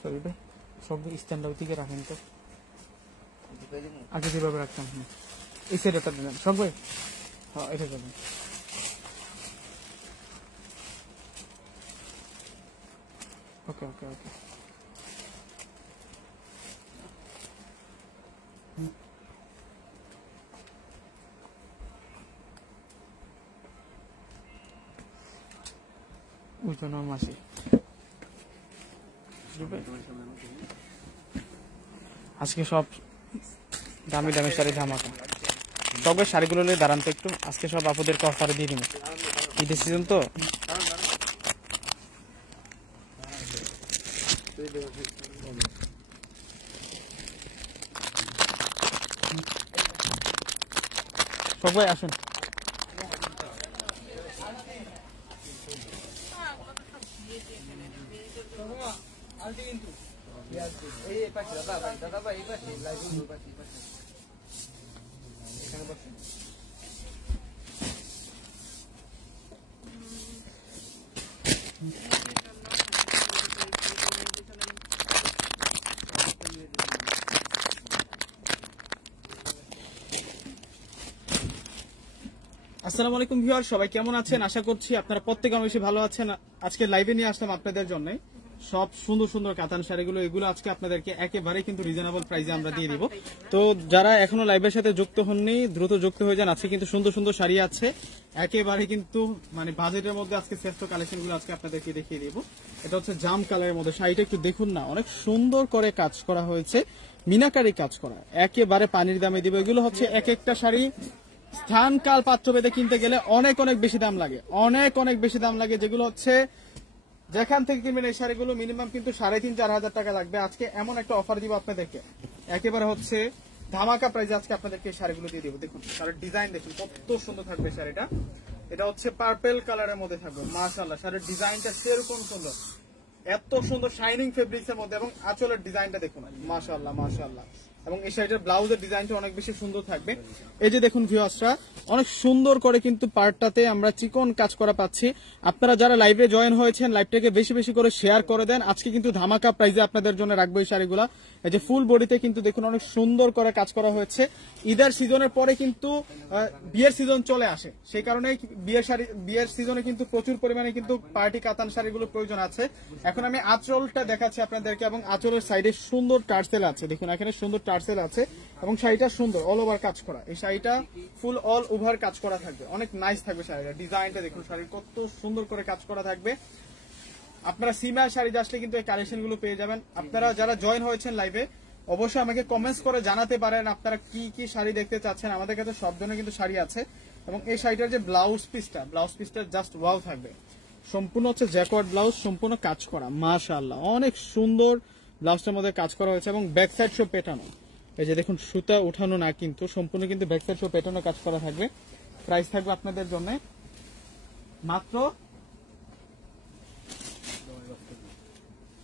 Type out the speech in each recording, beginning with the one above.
Sorry ভাই, সব stand out থেকে রাখেন তো, আগে যেভাবে রাখতাম। এই সাইডটা দিলেন সব ভাই। হ্যাঁ, এটা যাবেন। ওকে ওকে ওকে। উঠোনো মাসি আজকে সব দামি দামি শাড়ি ধামাকা। তবে শাড়িগুলো নিয়ে দাঁড়ান তো একটু, আজকে সব আপুদেরকে অফারে দিয়ে দিব, ঈদের সিজন তো। সবাই আসুন। আসসালামু আলাইকুম ভিউয়ার, সবাই কেমন আছেন? আশা করছি আপনারা প্রত্যেকে অনেক বেশি ভালো আছেন। আজকে লাইভে নিয়ে আসলাম আপনাদের জন্য সব সুন্দর সুন্দর কাতান শাড়িগুলো। এগুলো আজকে আপনাদেরকে একেবারে কিন্তু রিজনেবল প্রাইসে আমরা দিয়ে দিব। তো যারা এখনো লাইভের সাথে যুক্ত হননি, দ্রুত যুক্ত হয়ে যান। আজকে কিন্তু সুন্দর সুন্দর শাড়ি আছে একেবারে কিন্তু মানে বাজেটের মধ্যে। আজকে শ্রেষ্ঠ কালেকশনগুলো আজকে আপনাদেরকে দেখিয়ে দিব। এটা হচ্ছে জাম কালারের মধ্যে শাড়িটা, একটু দেখুন না, অনেক সুন্দর করে কাজ করা হয়েছে, মিনাকারি কাজ করা, একেবারে পানির দামে দিব। এগুলো হচ্ছে এক একটা শাড়ি স্থান কাল পাত্র ভেদে কিনতে গেলে অনেক অনেক বেশি দাম লাগে, অনেক অনেক বেশি দাম লাগে। যেগুলো হচ্ছে যেখান থেকে কিনবেন এই শাড়িগুলো মিনিমাম কিন্তু 3,500-4,000 টাকা লাগবে। আজকে এমন একটা অফার দিব আপনাদেরকে, একেবারে হচ্ছে ধামাকা প্রাইসে আজকে আপনাদেরকে এই শাড়িগুলো দিয়ে দিব। দেখুন শাড়ির ডিজাইন দেখুন কত সুন্দর থাকবে শাড়িটা। এটা হচ্ছে পার্পল কালারের মধ্যে থাকবে, মাশাআল্লাহ। শাড়ির ডিজাইনটা সেরকম সুন্দর, এত সুন্দর শাইনিং ফেব্রিক্স এর মধ্যে, এবং আঁচলের ডিজাইনটা দেখুন মাশাআল্লাহ মাশাআল্লাহ। এবং এই শাড়িটার ব্লাউজের ডিজাইনটা অনেক বেশি সুন্দর থাকবে। এই যে দেখুন ভিউয়ার্সরা, অনেক সুন্দর করে কিন্তু পার্টটাতে আমরা চিকন কাজ করা পাচ্ছি। আপনারা যারা লাইভে জয়েন হয়েছেন, লাইভটাকে বেশি বেশি করে শেয়ার করে দেন। আজকে কিন্তু ধামাকা প্রাইজে আপনাদের জন্য রাখবো এই শাড়িগুলা। এই যে ফুল বডিতে কিন্তু দেখুন অনেক সুন্দর করে কাজ করা হয়েছে। ঈদের সিজনের পরে কিন্তু বিয়ের সিজন চলে আসে, সেই কারণে বিয়ের সিজনে কিন্তু প্রচুর পরিমাণে কিন্তু পার্টি কাতান শাড়িগুলো প্রয়োজন আছে। এখন আমি আঁচলটা দেখাচ্ছি আপনাদেরকে, এবং আঁচলের সাইডে সুন্দর টার্সেল আছে, দেখুন এখানে সুন্দর টার্সেল আছে, এবং শাড়িটা সুন্দর অল ওভার কাজ করা। এই শাড়িটা ফুল অল ওভার কাজ করা থাকবে, অনেক নাইস থাকবে শাড়িটা। ডিজাইনটা দেখুন, শাড়ির কত সুন্দর করে কাজ করা থাকবে। আপনারা সিমা শাড়ি আসলে কিন্তু এই কালেকশন গুলো পেয়ে যাবেন। আপনারা যারা জয়েন হয়েছেন লাইভে অবশ্যই আমাকে কমেন্টস করে জানাতে পারেন আপনারা কি কি শাড়ি দেখতে চাচ্ছেন। আমাদের কাছে সব ধরনের কিন্তু শাড়ি আছে। এবং এই শাড়িটার যে ব্লাউজ পিসটা জাস্ট ওয়াও থাকবে, সম্পূর্ণ হচ্ছে জ্যাকওয়ার্ড ব্লাউজ, সম্পূর্ণ কাজ করা, মাশাআল্লাহ অনেক সুন্দর ব্লাউজটার মধ্যে কাজ করা হয়েছে। এবং ব্যাক সাইড সব পেটানো, এই যে দেখুন সুতা উঠানো না, কিন্তু সম্পূর্ণ কিন্তু ব্যাক সাইড সব পেটানো কাজ করা থাকবে। প্রাইস থাকবে আপনাদের জন্য মাত্র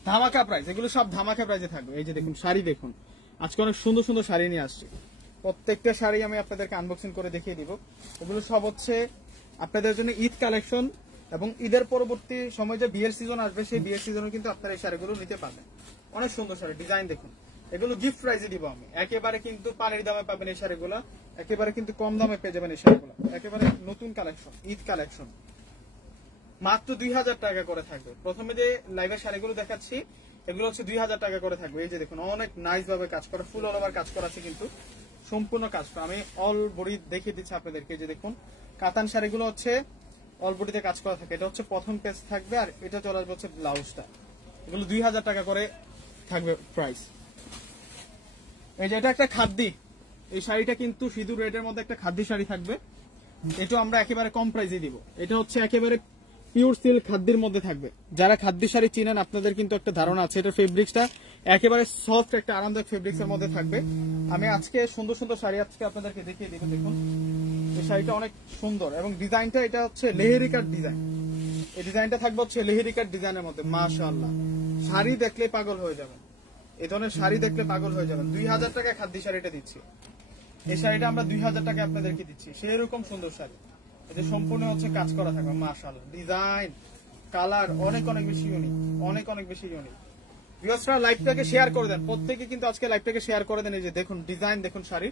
ধামাকা প্রাইস, এগুলো সব ধামাকা প্রাইসে থাকবে। এই যে দেখুন শাড়ি দেখুন, আজকে অনেক সুন্দর সুন্দর শাড়ি নিয়ে আসছি। প্রত্যেকটা শাড়ি আমি আপনাদেরকে আনবক্সিং করে দেখিয়ে দিব। এগুলো সব হচ্ছে আপনাদের জন্য ঈদ কালেকশন, এবং ঈদের পরবর্তী সময় যে বিয়ের সিজন আসবে, সেই বিয়ের সিজনে কিন্তু আপনারা এই শাড়িগুলো নিতে পারবেন। অনেক সুন্দর শাড়ি, ডিজাইন দেখুন। এগুলো গিফট প্রাইসে দিব আমি, একেবারে কিন্তু পানির দামে পাবেন এই শাড়িগুলো, একেবারে কিন্তু কম দামে পেয়ে যাবেন এই শাড়িগুলো। একেবারে নতুন কালেকশন, ঈদ কালেকশন, মাত্র 2,000 টাকা করে থাকবে। প্রথমে যে লাইভের শাড়িগুলো দেখাচ্ছি এগুলো হচ্ছে 2,000 টাকা করে থাকবে। এই যে দেখুন অনেক নাইস ভাবে কাজ করা, ফুল অল ওভার কাজ করা আছে, কিন্তু সম্পূর্ণ কাজ করা। আমি অল বডি দেখিয়ে দিচ্ছি আপনাদেরকে। যে দেখুন কাতান শাড়িগুলো হচ্ছে অল বডিতে কাজ করা থাকে। এটা হচ্ছে প্রথম পেজ থাকবে, আর এটা চলে আসবে হচ্ছে ব্লাউজটা। এগুলো 2,000 টাকা করে থাকবে প্রাইস। এই যে এটা একটা খাদ্দি, এই শাড়িটা কিন্তু সিঁদুর রেডের মধ্যে একটা খাদ্দি শাড়ি থাকবে। এটা আমরা একেবারে কম প্রাইসে দিব। এটা হচ্ছে একেবারে পিওর সিল্ক খাদ্যের মধ্যে থাকবে। যারা খাদ্য শাড়ি চিনেন আপনাদের কিন্তু একটা ধারণা আছে। এটা ফেব্রিক্সটা একেবারে সফট, একটা আরামদায়ক ফেব্রিক্স এর মধ্যে থাকবে। আমি আজকে সুন্দর সুন্দর শাড়ি আজকে আপনাদেরকে দেখিয়ে দিব। দেখুন এই শাড়িটা অনেক সুন্দর, এবং ডিজাইনটা এটা হচ্ছে লেহেরিকার ডিজাইন। এই ডিজাইনটা থাকবে হচ্ছে লেহেরিকার ডিজাইনের মধ্যে, মাশাআল্লাহ। শাড়ি দেখলে পাগল হয়ে যাবেন, এই ধরনের শাড়ি দেখলে পাগল হয়ে যাবেন। 2,000 টাকা খাদ্য শাড়িটা দিচ্ছি, এই শাড়িটা আমরা 2,000 টাকা আপনাদেরকে দিচ্ছি। সেরকম সুন্দর শাড়ি, এটা সম্পূর্ণ হচ্ছে কাজ করা থাকবে, মাশাআল্লাহ। ডিজাইন কালার অনেক অনেক বেশি ইউনিক, অনেক অনেক বেশি ইউনিক। ভিউয়ার্সরা লাইভটাকে শেয়ার করে দেন, প্রত্যেকে কিন্তু আজকে লাইভটাকে শেয়ার করে দেন। এই যে দেখুন ডিজাইন, দেখুন শাড়ি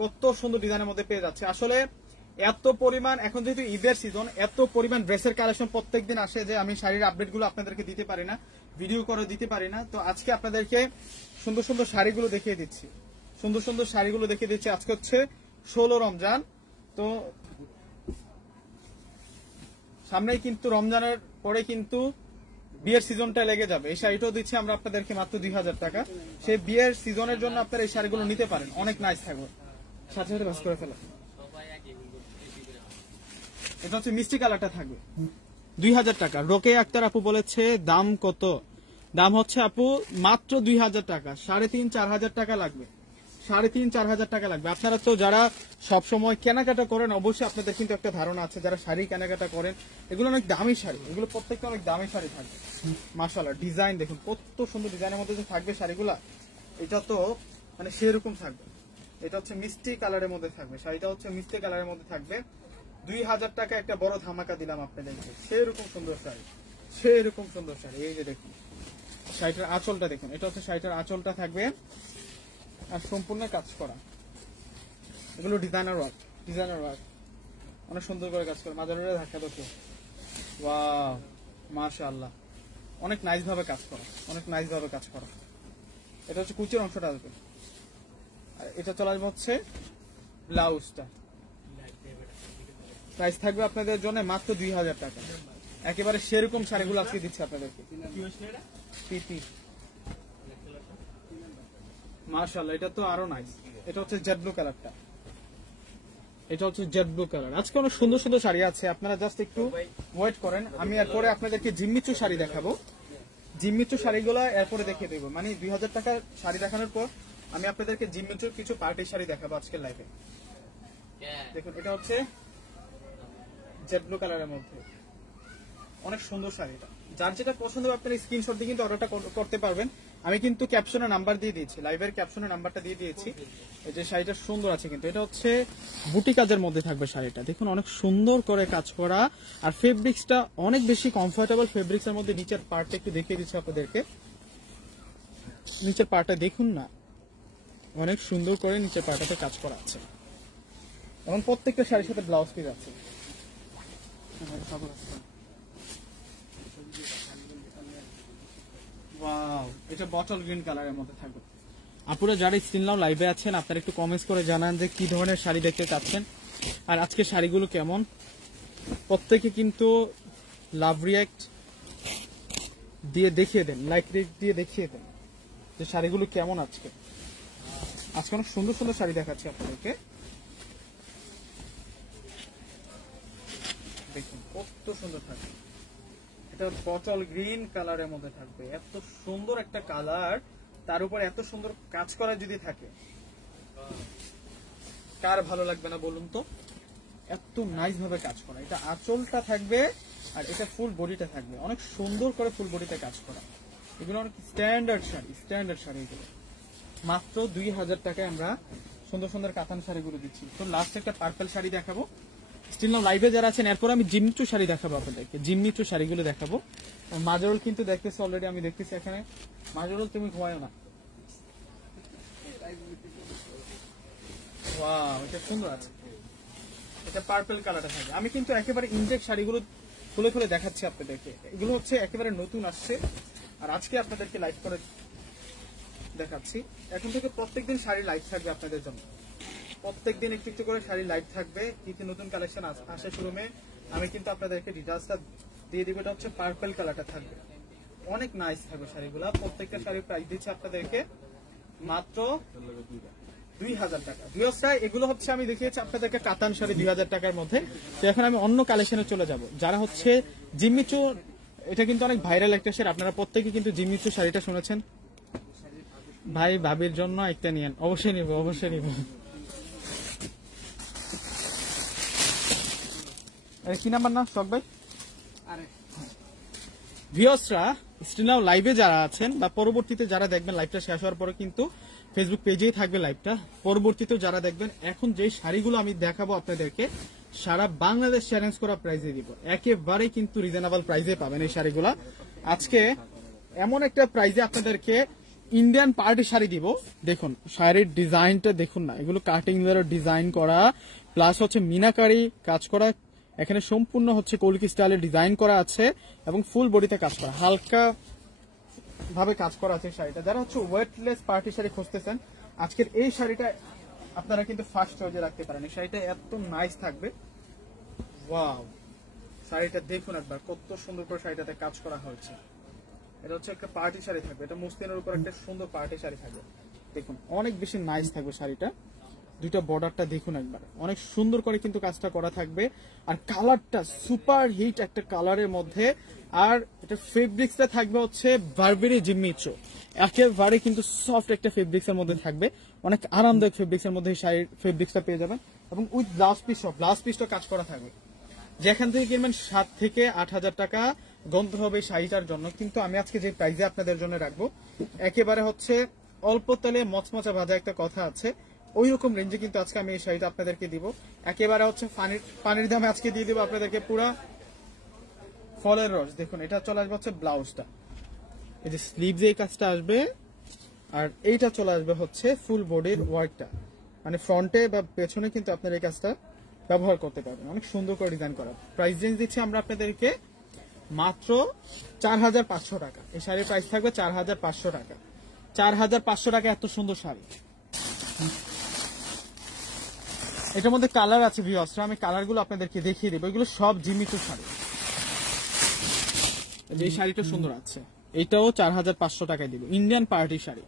কত সুন্দর ডিজাইনের মধ্যে পেয়ে যাচ্ছে। আসলে এত পরিমাণ, এখন যেহেতু ঈদের সিজন, এত পরিমাণ ড্রেসের কালেকশন প্রত্যেকদিন আসে যে আমি শাড়ির আপডেটগুলো আপনাদেরকে দিতে পারি না, ভিডিও করে দিতে পারি না। তো আজকে আপনাদেরকে সুন্দর সুন্দর শাড়িগুলো দেখিয়ে দিচ্ছি, সুন্দর সুন্দর শাড়িগুলো দেখিয়ে দিচ্ছি। আজকে হচ্ছে 16 রমজান, তো সামনেই কিন্তু রমজানের পরে কিন্তু বিয়ের সিজনটা লেগে যাবে। এই শাড়িটাও দিচ্ছি আমরা আপনাদেরকে মাত্র 2000 টাকা। সেই বিয়ের সিজনের জন্য আপনারা এই শাড়িগুলো নিতে পারেন, অনেক নাইস থাকবে। সাথে সাথে বাস করে ফেলা, এটা হচ্ছে মিষ্টি কালারটা থাকবে 2000 টাকা। রোকেয়া আক্তার আপু বলেছে দাম কত? দাম হচ্ছে আপু মাত্র 2000 টাকা, 3,500-4,000 টাকা লাগবে, 3,500-4,000 টাকা লাগবে। আপনারা তো যারা সব সময় কেনাকাটা করেন অবশ্যই আপনাদের কিন্তু একটা ধারণা আছে, যারা শাড়ি কেনাকাটা করেন এগুলো অনেক দামি শাড়ি, এগুলো প্রত্যেকটা অনেক দামি শাড়ি থাকবে। মাশাআল্লাহ ডিজাইন দেখুন কত সুন্দর ডিজাইনের মধ্যে যে থাকবে শাড়িগুলা, এটা তো মানে সেরকম থাকবে। এটা হচ্ছে মিষ্টি কালারের মধ্যে থাকবে, শাড়িটা হচ্ছে মিষ্টি কালারের মধ্যে থাকবে। 2000 টাকা একটা বড় ধামাকা দিলাম আপনাদেরকে, সেরকম সুন্দর শাড়ি, সেরকম সুন্দর শাড়ি। এই যে দেখুন শাড়িটার আঁচলটা দেখুন, এটা হচ্ছে শাড়িটার আঁচলটা থাকবে আর সম্পূর্ণ কাজ করা, এগুলো ডিজাইনার ওয়ার্ক, ডিজাইনার ওয়ার্ক অনেক সুন্দর করে কাজ করে। মাজারে ধাক্কা দেখো, ওয়াও মাশাআল্লাহ, অনেক নাইস ভাবে কাজ করা, অনেক নাইস ভাবে কাজ করা। এটা হচ্ছে কুচির অংশটা আসবে, আর এটা চলে আসবে হচ্ছে ব্লাউজটা। প্রাইস থাকবে আপনাদের জন্য মাত্র 2000 টাকা। একেবারে সেরকম শাড়িগুলো আজকে দিচ্ছি আপনাদেরকে। মাশাআল্লাহ, এটা তো আরো নাইস। এটা হচ্ছে জেড ব্লু কালারটা, এটা হচ্ছে জেড ব্লু কালার। আজকে অনেক সুন্দর সুন্দর শাড়ি আছে, আপনারা জাস্ট একটু ওয়েট করেন। আমি এরপরে আপনাদেরকে জিম্মিচু শাড়ি দেখাবো, জিম্মিচু শাড়িগুলো এরপরে দেখিয়ে দেবো। মানে 2000 টাকার শাড়ি দেখানোর পর আমি আপনাদেরকে জিম্মিচুর কিছু পার্টি শাড়ি দেখাবো আজকের লাইভে। দেখুন এটা হচ্ছে জেড ব্লু কালারের মধ্যে অনেক সুন্দর শাড়িটা। যার যেটা পছন্দ হবে আপনার স্ক্রিনশট দিয়ে কিন্তু অর্ডারটা করতে পারবেন। আমি কিন্তু ক্যাপশনে নাম্বার দিয়ে দিয়েছি, লাইভের ক্যাপশনে নাম্বারটা দিয়ে দিয়েছি। এই যে শাড়িটা সুন্দর আছে কিন্তু, এটা হচ্ছে বুটি কাজের মধ্যে থাকবে শাড়িটা। দেখুন অনেক সুন্দর করে কাজ করা, আর ফেব্রিক্সটা অনেক বেশি কমফোর্টেবল ফেব্রিক্স এর মধ্যে। নিচের পার্টটা একটু দেখিয়ে দিচ্ছি আপনাদেরকে, নিচের পার্টটা দেখুন না, অনেক সুন্দর করে নিচের পার্টটাতে কাজ করা আছে, এবং প্রত্যেকটা শাড়ির সাথে ব্লাউজ পিস আছে। ওয়াও, এটা বটল গ্রিন কালারের মধ্যে থাকবে। আপনারা যারা স্ক্রিন নাও লাইভে আছেন আপনারা একটু কমেন্টস করে জানান যে কি ধরনের শাড়ি দেখতে চাচ্ছেন, আর আজকে শাড়িগুলো কেমন। প্রত্যেকে কিন্তু লাভ রিয়াক্ট দিয়ে দেখিয়ে দেন, লাইক দিয়ে দেখিয়ে দেন যে শাড়িগুলো কেমন। আজকে আজকে অনেক সুন্দর সুন্দর শাড়ি দেখাচ্ছি আপনাদেরকে। দেখুন কত সুন্দর থাকবে, এটা বটল গ্রিন কালারের মধ্যে থাকবে। এত সুন্দর একটা কালার, তার উপর এত সুন্দর কাজ করা যদি থাকে কার ভালো লাগবে না বলুন তো। এত নাইস ভাবে কাজ করা, এটা আঁচলটা থাকবে আর এটা ফুল বডিটা থাকবে, অনেক সুন্দর করে ফুল বডিতে কাজ করা। এগুলো অনেক স্ট্যান্ডার্ড শাড়ি, স্ট্যান্ডার্ড শাড়ি এগুলো। মাত্র 2000 টাকায় আমরা সুন্দর সুন্দর কাতান শাড়িগুলো দিচ্ছি। তো লাস্ট একটা পার্পল শাড়ি দেখাবো স্টিল নাও লাইভে যারা আছেন। এরপর আমি জিম্মিচু শাড়ি দেখাবো আপনাদেরকে, জিম্মিচু শাড়িগুলো দেখাবো। মাজরুল কিন্তু দেখতেছি অলরেডি, আমি দেখতেছি এখানে। মাজরুল তুমি ঘুমায়ো না, ওয়াও এটা সুন্দর আছে, এটা পার্পল কালারটা থাকে। আমি কিন্তু একেবারে ইনটেক শাড়িগুলো খুলে খুলে দেখাচ্ছি আপনাদেরকে, এগুলো হচ্ছে একেবারে নতুন আসছে, আর আজকে আপনাদেরকে লাইভ করে দেখাচ্ছি। এখন থেকে প্রত্যেকদিন শাড়ি লাইভ থাকবে আপনাদের জন্য, প্রত্যেকদিন একটু একটু করে শাড়ি লাইভ থাকবে। কিছু নতুন কালেকশন আসে শোরুমে, আমি কিন্তু আপনাদেরকে ডিটেইলসটা দিয়ে দিব। এটা হচ্ছে পার্পল কালারটা থাকবে, অনেক নাইস থাকবে শাড়িগুলো। প্রত্যেকটা শাড়ির প্রাইস দিচ্ছে আপনাদেরকে মাত্র 2000 টাকা। এগুলো হচ্ছে আমি দেখিয়েছি আপনাদেরকে কাতান শাড়ি 2000 টাকার মধ্যে। তো এখন আমি অন্য কালেকশনে চলে যাব। যারা হচ্ছে জিম্মিচু, এটা কিন্তু অনেক ভাইরাল একটা শাড়ি, আপনারা প্রত্যেকে কিন্তু জিম্মিচু শাড়িটা শুনেছেন। ভাই ভাবির জন্য একটা নিয়েন, অবশ্যই নিব, অবশ্যই নিব। কি নাম্বার না শখ ভাই? ভিউয়ার্সরা স্টিল নাও লাইভে যারা আছেন বা পরবর্তীতে যারা দেখবেন, লাইভটা শেষ হওয়ার পরে কিন্তু ফেসবুক পেজেই থাকবে লাইভটা। পরবর্তীতে যারা দেখবেন, এখন যে শাড়িগুলো আমি দেখাবো আপনাদেরকে সারা বাংলাদেশ চ্যালেঞ্জ করা প্রাইসে দিব, একেবারে কিন্তু রিজনেবল প্রাইসে পাবেন এই শাড়িগুলা। আজকে এমন একটা প্রাইজে আপনাদেরকে ইন্ডিয়ান পার্টি শাড়ি দিব। দেখুন শাড়ির ডিজাইনটা দেখুন না, এগুলো কাটিং দ্বারা ডিজাইন করা, প্লাস হচ্ছে মিনাকারি কাজ করা, এখানে সম্পূর্ণ হচ্ছে কলকি স্টাইলে ডিজাইন করা আছে এবং ফুল বডিতে কাজ করা, হালকা ভাবে কাজ করা আছে শাড়িটা। যারা হচ্ছে ওয়েটলেস পার্টি শাড়ি খুঁজতেছেন, আজকের এই শাড়িটা আপনারা কিন্তু ফার্স্ট চয়েজে রাখতে পারেন। এই শাড়িটা এত নাইস থাকবে, ওয়াও! শাড়িটা দেখুন একবার, কত সুন্দর করে শাড়িটাতে কাজ করা হয়েছে। এটা হচ্ছে একটা পার্টি শাড়ি থাকবে, এটা মসলিনের উপর একটা সুন্দর পার্টি শাড়ি থাকবে। দেখুন অনেক বেশি নাইস থাকবে শাড়িটা, দুইটা বর্ডারটা দেখুন একবার, অনেক সুন্দর করে কিন্তু কাজটা করা থাকবে। আর কালারটা সুপার হিট একটা কালারের মধ্যে, আর এটা ফেব্রিক্সটা থাকবে হচ্ছে বারবেরি জিম্মিচো, একেবারে কিন্তু সফট একটা ফেব্রিক্সের মধ্যে থাকবে, অনেক আরামদায়ক ফেব্রিক্সের মধ্যে শাড়ির ফেব্রিক্সটা পেয়ে যাবেন এবং উইথ ব্লাউজ পিসটা কাজ করা থাকবে। যেখান থেকে কিনবেন 7 থেকে 8,000 টাকা গন্ত হবে এই শাড়িটার জন্য, কিন্তু আমি আজকে যে প্রাইজে আপনাদের জন্য রাখবো একেবারে হচ্ছে অল্প তেলে মচমচা ভাজা একটা কথা আছে, ওই রকম রেঞ্জে কিন্তু আজকে আমি এই শাড়িটা আপনাদেরকে দিব। একেবারে হচ্ছে পানির দামে আজকে দিয়ে দিব আপনাদেরকে পুরা ফলের রস। দেখুন এটা চলে আসবে হচ্ছে ব্লাউজটা, এই যে স্লিভস এই কাজটা আসবে, আর এইটা চলে আসবে হচ্ছে ফুল বডির ওয়ার্কটা, মানে ফ্রন্টে বা পেছনে কিন্তু আপনার এই কাজটা ব্যবহার করতে পারবেন, অনেক সুন্দর করে ডিজাইন করা। প্রাইস রেঞ্জ দিচ্ছি আমরা আপনাদেরকে মাত্র 4,500 টাকা। এই শাড়ির প্রাইস থাকবে 4,500 টাকা। 4,500 টাকা এত সুন্দর শাড়ি। এটার মধ্যে কালার আছে ভিউয়ার্স, আমি কালারগুলো আপনাদেরকে দেখিয়ে দেবো, এগুলো সব জিমিচো শাড়ি। এই শাড়িটা সুন্দর আছে, এইটাও 4,500 টাকায় দিব, ইন্ডিয়ান পার্টি শাড়ি।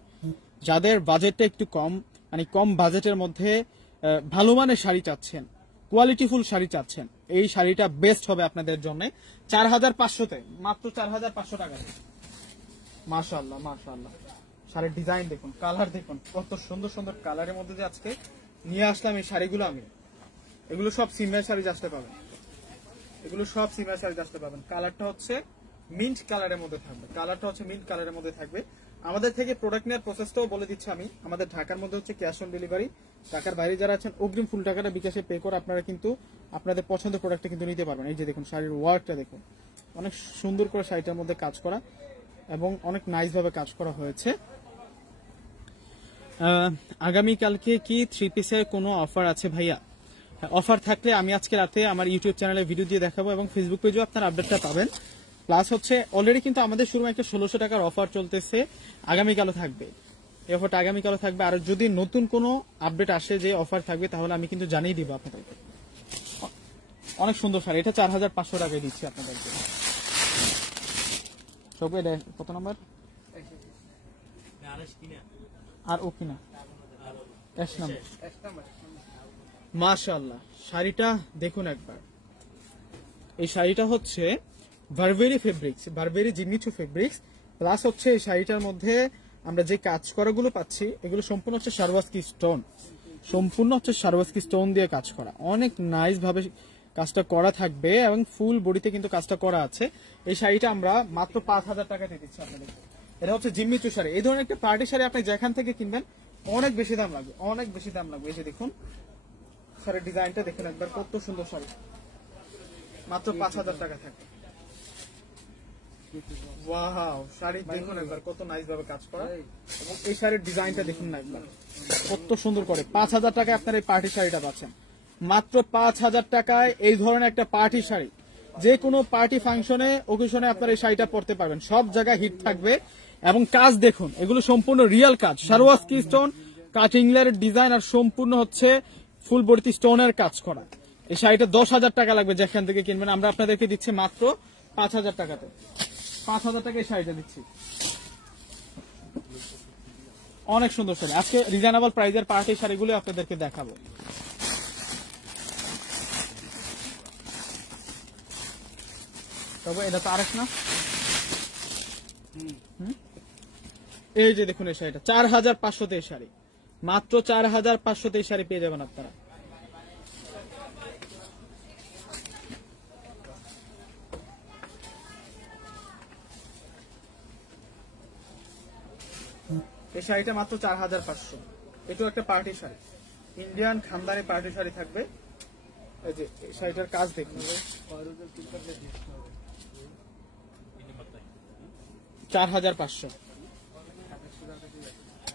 যাদের বাজেটটা একটু কম, মানে কম বাজেটের মধ্যে ভালো মানের শাড়ি চাচ্ছেন, কোয়ালিটিফুল শাড়ি চাচ্ছেন, এই শাড়িটা বেস্ট হবে আপনাদের জন্য। 4,500-তে, মাত্র 4,500 টাকা। মাশাআল্লাহ মাশাআল্লাহ, শাড়ির ডিজাইন দেখুন, কালার দেখুন, কত সুন্দর সুন্দর কালারের মধ্যে যে আজকে নিয়ে আসলাম এই শাড়িগুলো আমি। এগুলো সব সিমিলার শাড়ি আসতে পাবেন, এগুলো সব সিমিলার শাড়ি আসতে পাবেন। কালারটা হচ্ছে মিন্ট কালারের মধ্যে থাকবে, কালারটা হচ্ছে মিন্ট কালারের মধ্যে থাকবে। আমাদের থেকে প্রোডাক্ট নেওয়ার প্রসেসটাও বলে দিচ্ছি আমি। আমাদের ঢাকার মধ্যে হচ্ছে ক্যাশ অন ডেলিভারি, ঢাকার বাইরে যারা আছেন অগ্রিম ফুল টাকাটা বিকাশে পে করে আপনারা কিন্তু আপনাদের পছন্দের প্রোডাক্টটা কিন্তু নিতে পারবেন। এই যে দেখুন শাড়ির ওয়ার্কটা দেখুন, অনেক সুন্দর করে শাড়িটার মধ্যে কাজ করা এবং অনেক নাইস ভাবে কাজ করা হয়েছে। আগামীকালকে কি 3 পিসের কোনো অফার আছে ভাইয়া? অফার থাকলে আমি আজকে রাতে আমার ইউটিউব চ্যানেলে ভিডিও দিয়ে দেখাবো এবং ফেসবুক পেজেও আপনার আপডেটটা পাবেন। প্লাস হচ্ছে অলরেডি কিন্তু আমাদের শুরু একটা 1,600 টাকার অফার চলতেছে, আগামীকালও থাকবে এই অফারটা, আগামীকালও থাকবে। আর যদি নতুন কোনো আপডেট আসে যে অফার থাকবে তাহলে আমি কিন্তু জানিয়ে দিব আপনাদেরকে। অনেক সুন্দর শাড়ি, এটা 4,500 টাকায় দিচ্ছি আপনাদেরকে। সব কত নাম্বার আর ও কিনা মাশাআল্লাহ, শাড়িটা দেখুন একবার। এই শাড়িটা হচ্ছে Burberry fabrics, Burberry Jimmy Choo fabrics, plus হচ্ছে এই শাড়িটার মধ্যে আমরা যে কাজ করাগুলো পাচ্ছি এগুলো সম্পূর্ণ হচ্ছে সারওয়াস্কি স্টোন, সম্পূর্ণ হচ্ছে সারওয়াস্কি স্টোন দিয়ে কাজ করা, অনেক নাইস ভাবে কাজটা করা থাকবে এবং ফুল বডিতে কিন্তু কাজটা করা আছে। এই শাড়িটা আমরা মাত্র 5,000 টাকা দিয়ে দিচ্ছি আপনাদের। এটা হচ্ছে জিম্মিচু শাড়ি, এই ধরনের একটা পার্টি শাড়ি আপনি যেখান থেকে কিনবেন অনেক বেশি দাম লাগবে, অনেক বেশি দাম লাগবে। এই যে দেখুন শাড়ির ডিজাইনটা দেখুন একবার, কত সুন্দর শাড়ি, মাত্র 5,000 টাকা থাকে। ওয়াও, শাড়ি দেখুন একবার কত নাইস ভাবে কাজ করা এবং এই শাড়ির ডিজাইনটা দেখুন না একবার, কত সুন্দর করে। 5,000 টাকায় আপনার এই পার্টি শাড়িটা পাচ্ছেন, মাত্র 5,000 টাকায় এই ধরনের একটা পার্টি শাড়ি। যে কোনো পার্টি ফাংশনে ওকেশনে আপনার এই শাড়িটা পরতে পারবেন, সব জায়গায় হিট থাকবে। এবং কাজ দেখুন, এগুলো সম্পূর্ণ রিয়েল কাজ, সারওয়াস্কি স্টোন, কাটিংলের ডিজাইন, আর সম্পূর্ণ হচ্ছে ফুল বডিতে স্টোনের কাজ করা। এই শাড়িটা 10,000 টাকা লাগবে যেখান থেকে কিনবেন, আমরা আপনাদেরকে দিচ্ছি মাত্র 5,000 টাকাতে। 5,000 টাকা এই শাড়িটা দিচ্ছি, অনেক সুন্দর শাড়ি। আজকে রিজনেবল প্রাইজের পার্টি শাড়িগুলো আপনাদেরকে দেখাবো। তবে এটা তো আরেক না, এই যে দেখুন এই শাড়িটা 4,500 এই শাড়ি, মাত্র 4,500 এই শাড়ি পেয়ে যাবেন আপনারা। এই শাড়িটা মাত্র 4,500, এটাও একটা পার্টি শাড়ি, ইন্ডিয়ান খানদানি পার্টি শাড়ি থাকবে। এই যে এই শাড়িটার কাজ দেখুন, 4500।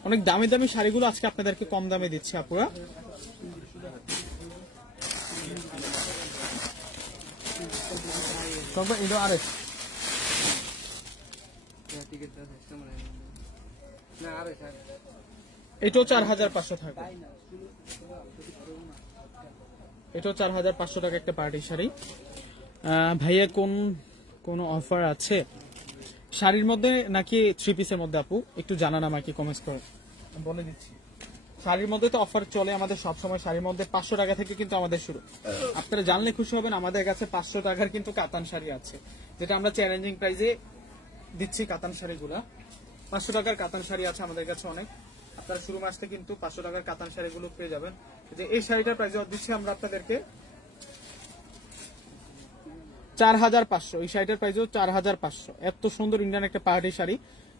অনেক দামি দামি শাড়িগুলো আজকে আপনাদেরকে কম দামে দিচ্ছে আপুরা। এটাও 4500 থাকবে, এটাও 4500 টাকা একটা পার্টি শাড়ি। ভাইয়া কোন অফার আছে শাড়ির মধ্যে নাকি 3 পিসের মধ্যে? আপু একটু জানান আমাকে কমেন্টস করে, বলে দিচ্ছি। শাড়ির মধ্যে তো অফার চলে আমাদের সবসময়, শাড়ির মধ্যে 500 টাকা থেকে কিন্তু আমাদের শুরু। আপনারা জানলে খুশি হবেন, আমাদের কাছে 500 টাকার কিন্তু কাতান শাড়ি আছে, যেটা আমরা চ্যালেঞ্জিং প্রাইসে দিচ্ছি। কাতান শাড়িগুলা 500 টাকার কাতান শাড়ি আছে আমাদের কাছে অনেক। আপনারা শুরু মাসে কিন্তু 500 টাকার কাতান শাড়িগুলো পেয়ে যাবেন। যে এই শাড়িটার প্রাইস দিচ্ছি আমরা আপনাদেরকে 4500। এই শাড়িটার প্রাইসও 4500। এত সুন্দর ইন্ডিয়ান একটা পার্টি শাড়ি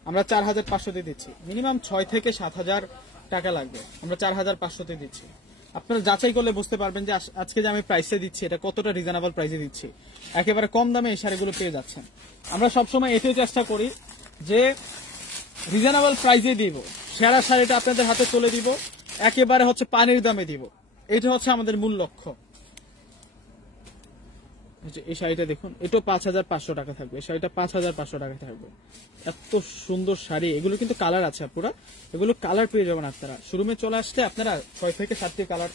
আমরা 4500 দিয়ে দিচ্ছি। মিনিমাম 6 থেকে 7000 টাকা লাগবে, আমরা 4500 তে দিচ্ছি। আপনারা যাচাই করলে বুঝতে পারবেন যে আজকে যে আমি প্রাইসে দিচ্ছি এটা কতটা রিজনেবল প্রাইসে দিচ্ছি। একেবারে কম দামে এই শাড়িগুলো পেয়ে যাচ্ছেন। আমরা সবসময় এটাই চেষ্টা করি যে রিজনেবল প্রাইসে দিব, সেরা শাড়িটা আপনাদের হাতে তুলে দিব, একেবারে হচ্ছে পানির দামে দিব। এটা হচ্ছে আমাদের মূল লক্ষ্য। এই শাড়িটা দেখুন, এটাও 5500 টাকা থাকবে। এই শাড়িটা 5500 টাকা থাকবে। এত সুন্দর শাড়ি, এগুলো কিন্তু কালার আছে পুরা, এগুলো কালার পেয়ে যাবেন আপনারা। শোরুমে চলে আসলে আপনারা 6 থেকে 7টি কালার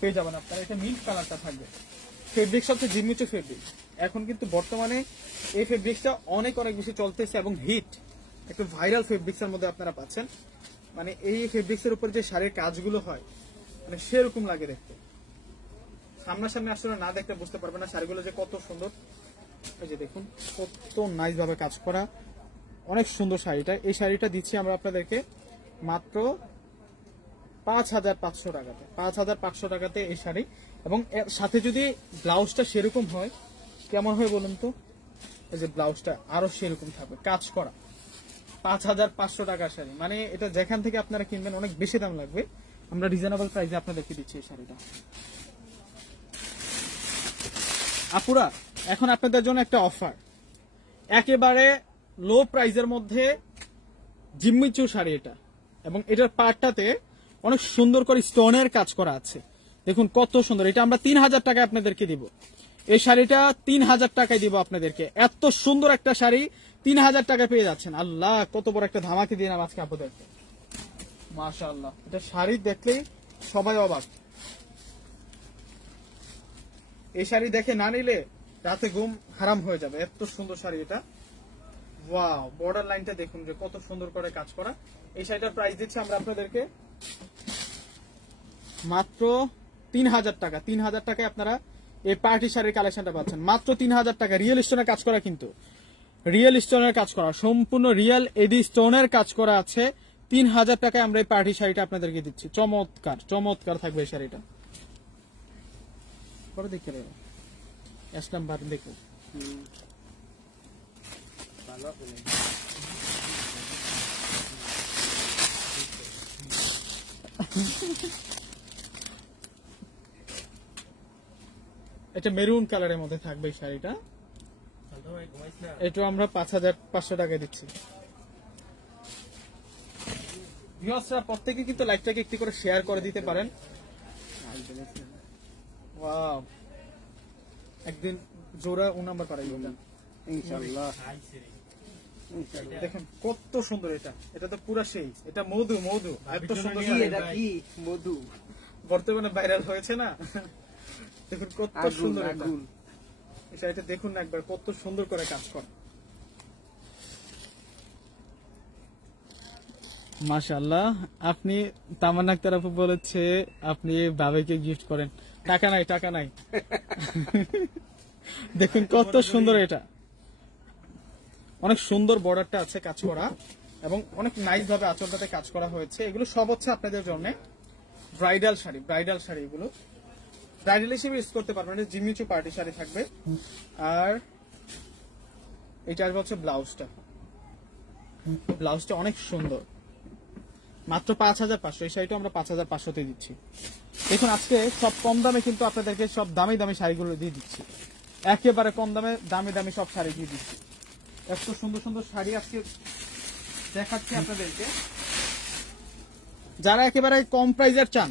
পেয়ে যাবেন আপনারা। এটা মিল্ক কালারটা থাকবে। ফেব্রিক্স হচ্ছে জিমিচু ফেব্রিক। এখন কিন্তু বর্তমানে এই ফেব্রিক্সটা অনেক বেশি চলতেছে এবং হিট, একটু ভাইরাল ফেব্রিক্স এর মধ্যে আপনারা পাচ্ছেন। মানে এই ফেব্রিক্স এর উপর যে শাড়ির কাজগুলো হয় মানে সেরকম লাগে দেখতে। সামনাসামনি আসলে না দেখতে বুঝতে পারবেন না শাড়িগুলো যে কত সুন্দর। এই যে দেখুন কত নাইস ভাবে কাজ করা, অনেক সুন্দর শাড়িটা। এই শাড়িটা দিচ্ছি আমরা আপনাদেরকে মাত্র 5500 টাকাতে। 5500 টাকাতে এই শাড়ি। এবং এর সাথে যদি ব্লাউজটা সেরকম হয়, কেমন হয় বলুন তো? এই যে ব্লাউজটা আরো সেরকম থাকবে, কাজ করা। 5500 টাকার শাড়ি, মানে এটা যেখান থেকে আপনারা কিনবেন অনেক বেশি দাম লাগবে, আমরা রিজনেবল প্রাইসে আপনাদেরকে দিচ্ছি এই শাড়িটা। আপুরা এখন আপনাদের জন্য একটা অফার, একেবারে লো প্রাইসের মধ্যে জিম্মিচু শাড়ি এটা, এবং এটার পাটটাতে অনেক সুন্দর করে স্টোনের কাজ করা আছে। দেখুন কত সুন্দর। এটা আমরা 3000 টাকায় আপনাদেরকে দিব। এই শাড়িটা 3000 টাকায় দিব আপনাদেরকে। এত সুন্দর একটা শাড়ি 3000 টাকায় পেয়ে যাচ্ছেন। আল্লাহ, কত বড় একটা ধামাকে দিলাম আজকে আপনাদেরকে। মাশাআল্লাহ, এটা শাড়ি দেখলেই সবাই অবাক। এই শাড়ি দেখে না নিলে রাতে ঘুম হারাম হয়ে যাবে, এত সুন্দর শাড়ি এটা। ওয়াও, বর্ডার লাইনটা দেখুন যে কত সুন্দর করে কাজ করা। এই শাড়িটার প্রাইস দিচ্ছি আমরা আপনাদেরকে মাত্র 3000 টাকা। 3000 টাকায় আপনারা এই পার্টি শাড়ির কালেকশনটা পাচ্ছেন মাত্র 3000 টাকা। রিয়েল স্টোনের কাজ করা, কিন্তু রিয়েল স্টোনের কাজ করা, সম্পূর্ণ রিয়েল এডি স্টোনের কাজ করা আছে। 3000 টাকায় আমরা এই পার্টি শাড়িটা আপনাদেরকে দিচ্ছি। চমৎকার চমৎকার থাকবে এই শাড়িটা। পরে দেখে নেব আসলাম বার দেখো। এটা মেরুন কালারের মধ্যে থাকবে এই শাড়িটা। এটা আমরা 5500 টাকায় দিচ্ছি। ভিউয়ার্সরা প্রত্যেকে কিন্তু লাইভটাকে একটু করে শেয়ার করে দিতে পারেন। ওয়াও, একদিন জোড়া 1 নাম্বার করাই ইনশাআল্লাহ। দেখুন কত সুন্দর এটা। এটা তো পুরা সেই, এটা মধু মধু। এত সুন্দর এটা কি মধু বর্তমানে ভাইরাল হয়েছে না? দেখুন কত সুন্দর এটা। এটা দেখুন না একবার, কত সুন্দর করে কাজ করে। মাশাআল্লাহ। আপনি তামান্না আক্তার আপু বলেছে আপনি বাবাকে গিফট করেন। টাকা নাই, টাকা নাই। দেখুন কত সুন্দর এটা, অনেক সুন্দর বর্ডারটা আছে কাজ করা, এবং অনেক নাইস ভাবে আঁচলটাতে কাজ করা হয়েছে। এগুলো সব হচ্ছে আপনাদের জন্য ব্রাইডাল শাড়ি। ব্রাইডাল শাড়ি এগুলো ব্রাইডাল হিসেবে ইউজ করতে পারবেন। জিমিচু পার্টি শাড়ি থাকবে। আর এটা আসবে হচ্ছে ব্লাউজটা। ব্লাউজটা অনেক সুন্দর, মাত্র 5500। এই শাড়িটা আমরা 5500 দিচ্ছি। দেখুন আজকে সব কম দামে কিন্তু আপনাদেরকে সব দামি দামি শাড়িগুলো দিয়ে দিচ্ছি, একেবারে কম দামে দামি দামি সব শাড়ি দিয়ে দিচ্ছি। এত সুন্দর সুন্দর শাড়ি আজকে দেখাচ্ছি আপনাদেরকে। যারা একেবারে কম প্রাইজের চান,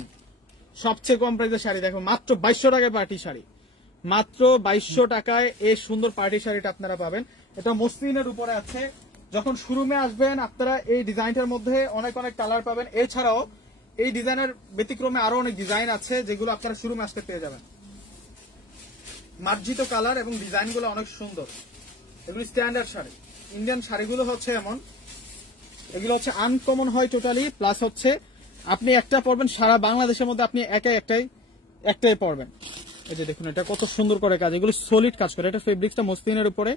সবচেয়ে কম প্রাইজের শাড়ি দেখো, মাত্র 2200 টাকায় পার্টি শাড়ি, মাত্র 2200 টাকায় এই সুন্দর পার্টি শাড়িটা আপনারা পাবেন। এটা মসলিনের উপরে আছে। যখন শোরুমে আসবেন আপনারা এই ডিজাইনটার মধ্যে অনেক অনেক কালার পাবেন। এছাড়াও এই ডিজাইনের ব্যতিক্রমে আরো অনেক ডিজাইন আছে যেগুলো আপনারা শোরুমে আসতে পেয়ে যাবেন। মার্জিত কালার এবং ডিজাইনগুলো অনেক সুন্দর। এগুলো স্ট্যান্ডার্ড শাড়ি। ইন্ডিয়ান শাড়িগুলো হচ্ছে এমন, এগুলো হচ্ছে আনকমন হয় টোটালি, প্লাস হচ্ছে আপনি একটা পরবেন সারা বাংলাদেশের মধ্যে আপনি একটাই পরবেন। এই যে দেখুন এটা কত সুন্দর করে কাজ, এগুলো সলিড কাজ করে। এটা ফেব্রিক্সটা মসলিনের উপরে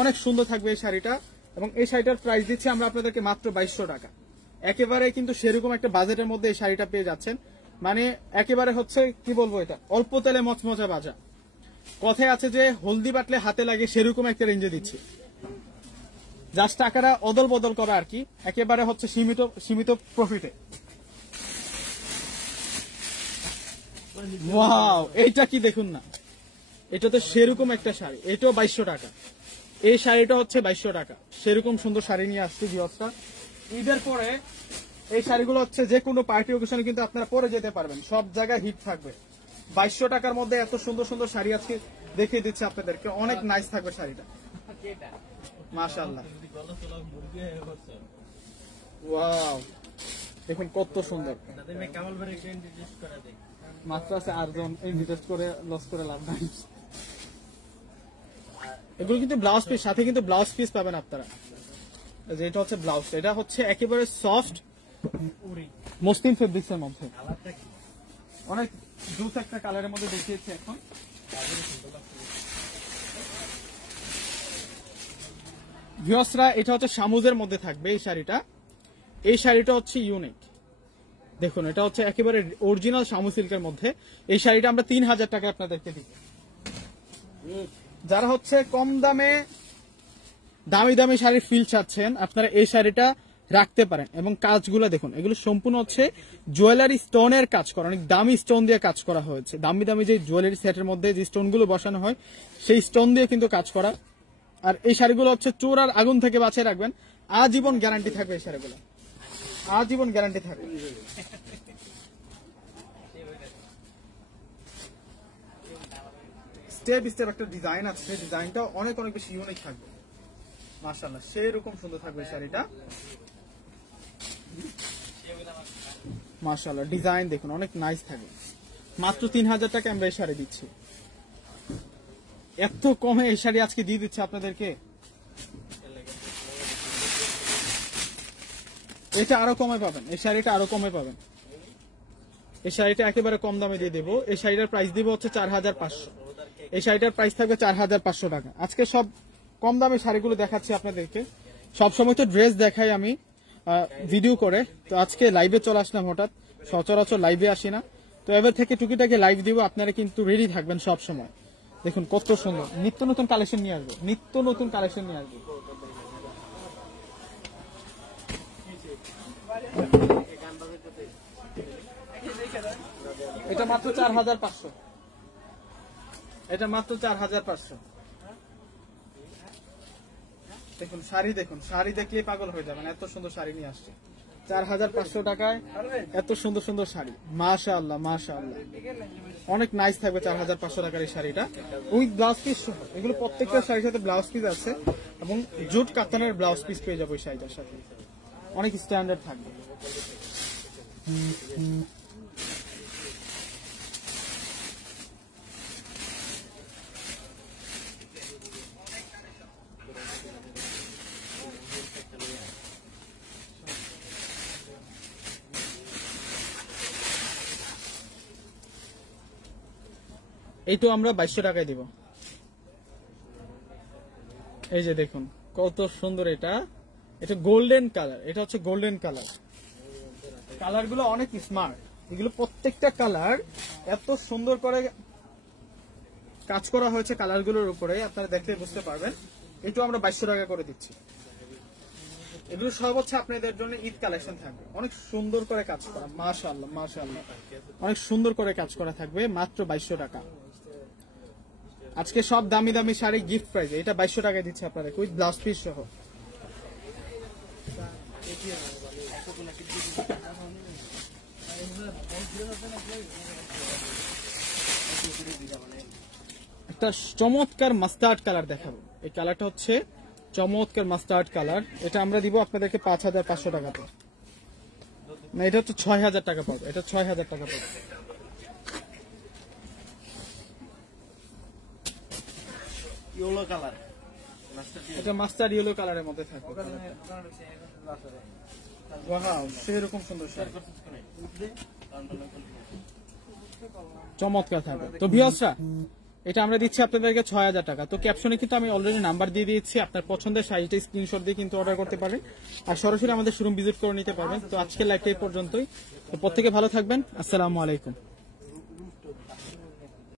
অনেক সুন্দর থাকবে এই শাড়িটা। এবং এই শাড়িটার প্রাইস দিচ্ছি আমরা আপনাদেরকে মাত্র 2200 টাকা। একেবারে কিন্তু সেরকম একটা বাজেটের মধ্যে এই শাড়িটা পেয়ে যাচ্ছেন। মানে একেবারে হচ্ছে কি বলবো, এটা অল্প তেলে মচমচা বাজা। কথায় আছে যে হলদি বাটলে হাতে লাগে, সেরকম একটা রেঞ্জে দিচ্ছি। জাস্ট টাকাটা অদল বদল করা আর কি, একেবারে হচ্ছে সীমিত প্রফিটে। ওয়াও, এইটা কি দেখুন না, এটা তো সেরকম একটা শাড়ি, এটাও 2200 টাকা। এই শাড়িটা হচ্ছে 2200 টাকা। সেরকম সুন্দর শাড়ি নিয়ে আসছি ভিউয়ার্সরা। ঈদের পরে এই শাড়িগুলো হচ্ছে যে কোনো পার্টি অকেশনে কিন্তু আপনারা পরে যেতে পারবেন, সব জায়গায় হিট থাকবে। 2200 টাকার মধ্যে এত সুন্দর সুন্দর শাড়ি আজকে দেখিয়ে দিচ্ছে আপনাদেরকে, অনেক নাইস থাকবে শাড়িটা। মাশাআল্লাহ, ওয়াও, দেখুন কত সুন্দর। মাত্র আছে 8 জন, ইনভেস্ট করে লস করে লাভ নাই। এগুলো কিন্তু ব্লাউজ পিস, সাথে কিন্তু ব্লাউজ পিস পাবেন আপনারা। এটা হচ্ছে ব্লাউজ, এটা হচ্ছে একেবারে সফট মসলিন ফেব্রিক্স এর মধ্যে, অনেক জুস একটা কালারের মধ্যে দেখিয়েছি এখন। ভিউয়ার্সরা, এটা হচ্ছে শামুজের মধ্যে থাকবে এই শাড়িটা। এই শাড়িটা হচ্ছে ইউনিক, দেখুন এটা হচ্ছে একেবারে অরিজিনাল শামু সিল্কের মধ্যে। এই শাড়িটা আমরা 3000 টাকা আপনাদেরকে দিই। যারা হচ্ছে কম দামে দামি দামি শাড়ির ফিল চাচ্ছেন, আপনারা এই শাড়িটা রাখতে পারেন। এবং কাজগুলো দেখুন, এগুলো সম্পূর্ণ হচ্ছে জুয়েলারি স্টোনের কাজ করা, অনেক দামি স্টোন দিয়ে কাজ করা হয়েছে। দামি দামি যে জুয়েলারি সেটের মধ্যে যে স্টোনগুলো বসানো হয়, সেই স্টোন দিয়ে কিন্তু কাজ করা। আর এই শাড়িগুলো হচ্ছে চোর আর আগুন থেকে বাঁচিয়ে রাখবেন, আজীবন গ্যারান্টি থাকবে এই শাড়িগুলো, আজীবন গ্যারান্টি থাকবে। স্টেপ স্টেপ একটা ডিজাইন আছে, সেই ডিজাইনটা অনেক অনেক বেশি ইউনিক থাকবে। মাশাআল্লাহ, সেরকম সুন্দর থাকবে এই শাড়িটা। মাশাআল্লাহ, ডিজাইন দেখুন অনেক নাইস থাকবে। মাত্র 3000 টাকা আমরা এই শাড়ি দিচ্ছি। এত কমে এই শাড়ি আজকে দিয়ে দিচ্ছে আপনাদেরকে। এটা আরো কমে পাবেন, এই শাড়িটা আরো কমে পাবেন। এই শাড়িটা একেবারে কম দামে দিয়ে দেবো। এই শাড়িটার প্রাইস দিব হচ্ছে 4500। এই শাড়িটার প্রাইস থাকবে 4500 টাকা। আজকে সব কম দামে শাড়িগুলো দেখাচ্ছি আপনাদেরকে। সবসময় তো ড্রেস দেখাই আমি ভিডিও করে, তো আজকে লাইভে চলে আসলাম হঠাৎ, সচরাচর লাইভে আসি না, তো এবার থেকে টুকিটাকে লাইভ দিব। আপনারা কিন্তু রেডি থাকবেন সব সময়। দেখুন কত সুন্দর, নিত্য নতুন কালেকশন নিয়ে আসবো, নিত্য নতুন কালেকশন নিয়ে আসবো। এটা মাত্র 4500, এটা মাত্র 4500। দেখুন শাড়ি, দেখুন শাড়ি দেখলে পাগল হয়ে যাবেন, এত সুন্দর শাড়ি নিয়ে আসছে 4500 টাকায়, এত সুন্দর সুন্দর শাড়ি। মাশাআল্লাহ মাশাআল্লাহ, অনেক নাইস থাকবে 4500 টাকার এই শাড়িটা, উইথ ব্লাউজ পিস সহ। এগুলো প্রত্যেকটা শাড়ির সাথে ব্লাউজ পিস আছে এবং জুট কাতানের ব্লাউজ পিস পেয়ে যাবো এই শাড়িটার সাথে, অনেক স্ট্যান্ডার্ড থাকবে। এই তো আমরা 2200 টাকায় দিব। এই যে দেখুন কত সুন্দর, এটা এটা গোল্ডেন কালার, এটা হচ্ছে গোল্ডেন কালার। কালার গুলো অনেক স্মার্ট, এগুলো প্রত্যেকটা কালার এত সুন্দর করে কাজ করা হয়েছে কালার গুলোর উপরে, আপনারা দেখলে বুঝতে পারবেন। এটাও আমরা 2200 টাকা করে দিচ্ছি। এগুলো সব হচ্ছে আপনাদের জন্য ঈদ কালেকশন থাকবে, অনেক সুন্দর করে কাজ করা। মাশাআল্লাহ মাশাআল্লাহ, অনেক সুন্দর করে কাজ করা থাকবে, মাত্র 2200 টাকা। আজকে সব দামি দামি শাড়ি গিফট প্রাইস, এটা 2200 টাকায় দিচ্ছে আপনাদের উইথ ব্লাউজ পিস সহ। একটা চমৎকার মাস্টার্ড কালার দেখাবো। এই কালারটা হচ্ছে চমৎকার মাস্টার্ড কালার। এটা আমরা দিব আপনাদেরকে 5500 টাকাতে। না, এটা হচ্ছে 6000 টাকা পাবে। এটা 6000 টাকা পাবে। ইয়েলো কালার, এটা মাস্টার্ড ইয়েলো কালারের মধ্যে থাকবে। ওয়াও, সেরকম সুন্দর শাড়ি, চমৎকার থাকবে। তো ভিউয়ার্সরা, এটা আমরা দিচ্ছি আপনাদেরকে 6000 টাকা। তো ক্যাপশনে কিন্তু আমি অলরেডি নাম্বার দিয়ে দিয়েছি, আপনার পছন্দের শাড়িটা স্ক্রিনশট দিয়ে কিন্তু অর্ডার করতে পারেন, আর সরাসরি আমাদের শোরুম ভিজিট করে নিতে পারবেন। তো আজকের লাইভটা এই পর্যন্তই। তো প্রত্যেকে ভালো থাকবেন। আসসালামু আলাইকুম।